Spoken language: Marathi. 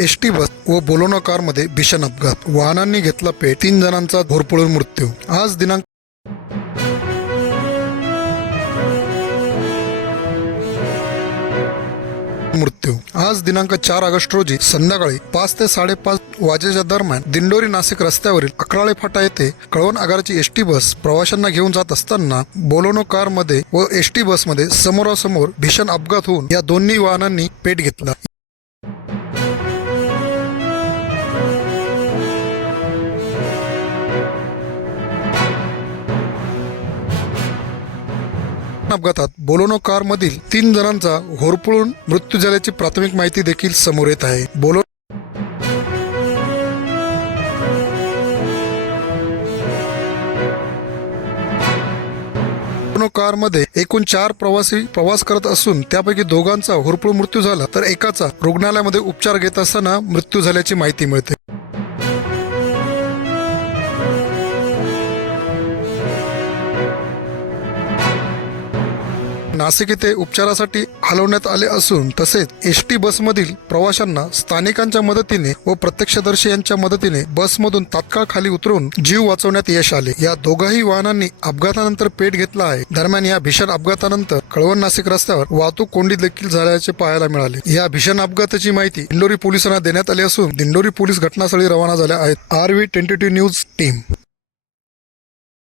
एसटी बस व बोलोनो कारमध्ये भीषण अपघात. वाहनांनी घेतला पेट. तीन जणांचा घोरपळून मृत्यू. आज दिनांक मृत्यू. आज दिनांक चार ऑगस्ट रोजी संध्याकाळी पाच ते साडेपाच वाजेच्या दरम्यान दिंडोरी नाशिक रस्त्यावरील अकराळे फाटा येथे कळवण आगाराची एसटी बस प्रवाशांना घेऊन जात असताना बोलोनो कारमध्ये व एसटी बसमध्ये समोरासमोर भीषण अपघात होऊन या दोन्ही वाहनांनी पेट घेतला. अपघातात बोलोनो कारमधील तीन जणांचा होरपळून मृत्यू झाल्याची प्राथमिक माहिती देखील समोर येत आहे. बोलो बोलोनो कारमध्ये एकूण चार प्रवासी प्रवास करत असून त्यापैकी दोघांचा होरपळून मृत्यू झाला तर एकाचा रुग्णालयामध्ये उपचार घेत असताना मृत्यू झाल्याची माहिती मिळते. नाशिक येथे उपचारासाठी हलवण्यात आले असून तसेच एस टी बसमधील प्रवाशांना स्थानिकांच्या मदतीने व प्रत्यक्षदर्शी यांच्या मदतीने बसमधून तात्काळ खाली उतरून जीव वाचवण्यात यश आले. या दोघाही वाहनांनी अपघातानंतर पेट घेतला आहे. दरम्यान या भीषण अपघातानंतर कळवण नाशिक रस्त्यावर वाहतूक कोंडी देखील झाल्याचे पाहायला मिळाले. या भीषण अपघाताची माहिती दिंडोरी पोलिसांना देण्यात आली असून दिंडोरी पोलीस घटनास्थळी रवाना झाल्या आहेत. R V twenty two news team.